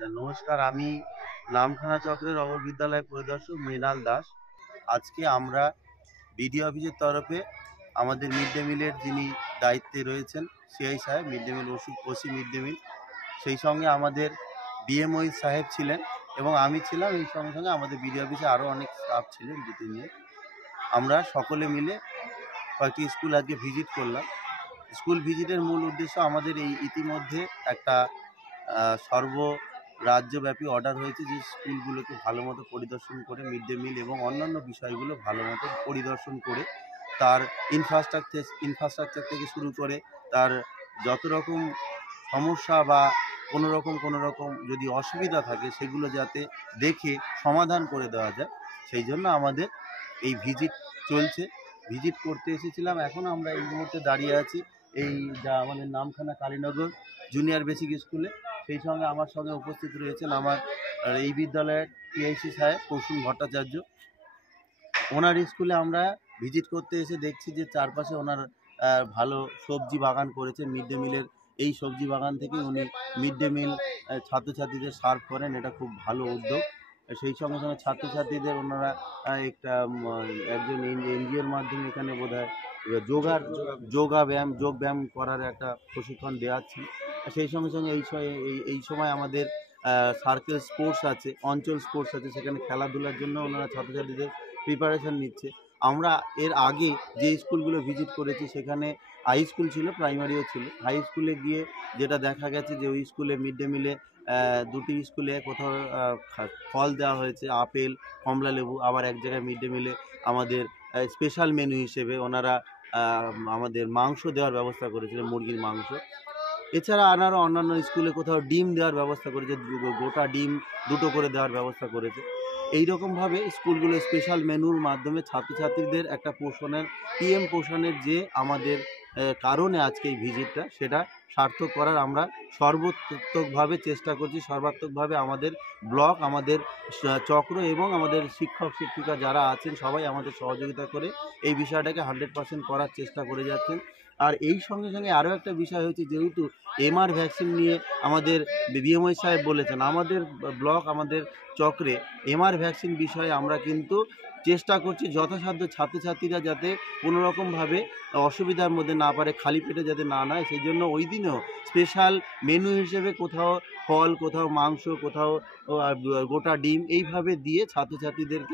নমস্কার, আমি নামখানা চক্রের অমর বিদ্যালয় পরিদর্শক মৃণাল দাস। আজকে আমরা বিডিও অফিসের তরফে আমাদের মিড ডে মিলের যিনি দায়িত্বে রয়েছেন সিআই সাহেব, mid day meal OC mid day meal, সেই সঙ্গে আমাদের ডিএমওই সাহেব ছিলেন এবং আমি ছিলাম। এই সঙ্গে সঙ্গে আমাদের বিডিও অফিসে আরও অনেক স্টাফ ছিলেন, 2-3 জন। আমরা সকলে মিলে কয়েকটি স্কুল আজকে ভিজিট করলাম। স্কুল ভিজিটের মূল উদ্দেশ্য, আমাদের এই ইতিমধ্যে একটা রাজ্যব্যাপী অর্ডার হয়েছে যে স্কুলগুলোকে ভালো মতো পরিদর্শন করে মিড ডে মিল এবং অন্যান্য বিষয়গুলো ভালো মতো পরিদর্শন করে তার ইনফ্রাস্ট্রাকচার থেকে শুরু করে তার যত রকম সমস্যা বা কোনো রকম যদি অসুবিধা থাকে সেগুলো যাতে দেখে সমাধান করে দেওয়া যায়, সেই জন্য আমাদের এই ভিজিট চলছে। ভিজিট করতে এসেছিলাম। এখন আমরা এই মুহূর্তে দাঁড়িয়ে আছি এই যা আমাদের নামখানা কালীনগর জুনিয়র বেসিক স্কুলে। সেই সঙ্গে আমার সঙ্গে উপস্থিত রয়েছেন আমার এই বিদ্যালয়ের পিআইসি সাহেব কৌশল ভট্টাচার্য। ওনার স্কুলে আমরা ভিজিট করতে এসে দেখছি যে চারপাশে ওনার ভালো সবজি বাগান করেছেন। মিড ডে মিলের এই সবজি বাগান থেকে উনি মিড ডে মিল ছাত্রছাত্রীদের সার্ভ করেন। এটা খুব ভালো উদ্যোগ। সেই সঙ্গে সঙ্গে ছাত্রছাত্রীদের ওনারা একজন এনজিওর মাধ্যমে এখানে বোধহয় যোগ ব্যায়াম করার একটা প্রশিক্ষণ দেওয়াচ্ছেন। সেই সঙ্গে সঙ্গে এই সময় আমাদের সার্কেল স্পোর্টস আছে, অঞ্চল স্পোর্টস আছে, সেখানে খেলাধুলার জন্য ওনারা ছাত্রছাত্রীদের প্রিপারেশান নিচ্ছে। আমরা এর আগে যে স্কুলগুলো ভিজিট করেছি সেখানে হাই স্কুল ছিল, প্রাইমারিও ছিল। হাই স্কুলে গিয়ে যেটা দেখা গেছে যে ওই স্কুলে মিড ডে মিলে দুটি স্কুলে কোথাও ফল দেওয়া হয়েছে, আপেল, কমলা লেবু। আবার এক জায়গায় মিড ডে মিলে আমাদের স্পেশাল মেনু হিসেবে ওনারা আমাদের মাংস দেওয়ার ব্যবস্থা করেছিলেন, মুরগির মাংস। এছাড়া আনারও অন্যান্য স্কুলে কোথাও ডিম দেওয়ার ব্যবস্থা করেছে, গোটা ডিম 2টো করে দেওয়ার ব্যবস্থা করেছে। এই রকমভাবে স্কুলগুলো স্পেশাল মেনুর মাধ্যমে ছাত্রছাত্রীদের একটা পিএম পোষণের যে আমাদের কারণে আজকে এই ভিজিটটা, সেটা সার্থক করার আমরা সর্বাত্মকভাবে চেষ্টা করছি। সর্বাত্মকভাবে আমাদের ব্লক, আমাদের চক্র এবং আমাদের শিক্ষক শিক্ষিকা যারা আছেন সবাই আমাদের সহযোগিতা করে এই বিষয়টাকে 100% করার চেষ্টা করে যাচ্ছেন। আর এই সঙ্গে সঙ্গে আরও একটা বিষয় হচ্ছে, যেহেতু এমআর ভ্যাকসিন নিয়ে আমাদের বিএমওই সাহেব বলেছেন, আমাদের ব্লক, আমাদের চক্রে এমআর ভ্যাকসিন বিষয়ে আমরা কিন্তু চেষ্টা করছি যথাসাধ্য ছাত্রছাত্রীরা যাতে কোনো রকমভাবে অসুবিধার মধ্যে না পারে, খালি পেটে যাতে না নেয়। সেই জন্য ওই দিনেও স্পেশাল মেনু হিসেবে কোথাও ফল, কোথাও মাংস, কোথাও গোটা ডিম এইভাবে দিয়ে ছাত্রছাত্রীদেরকে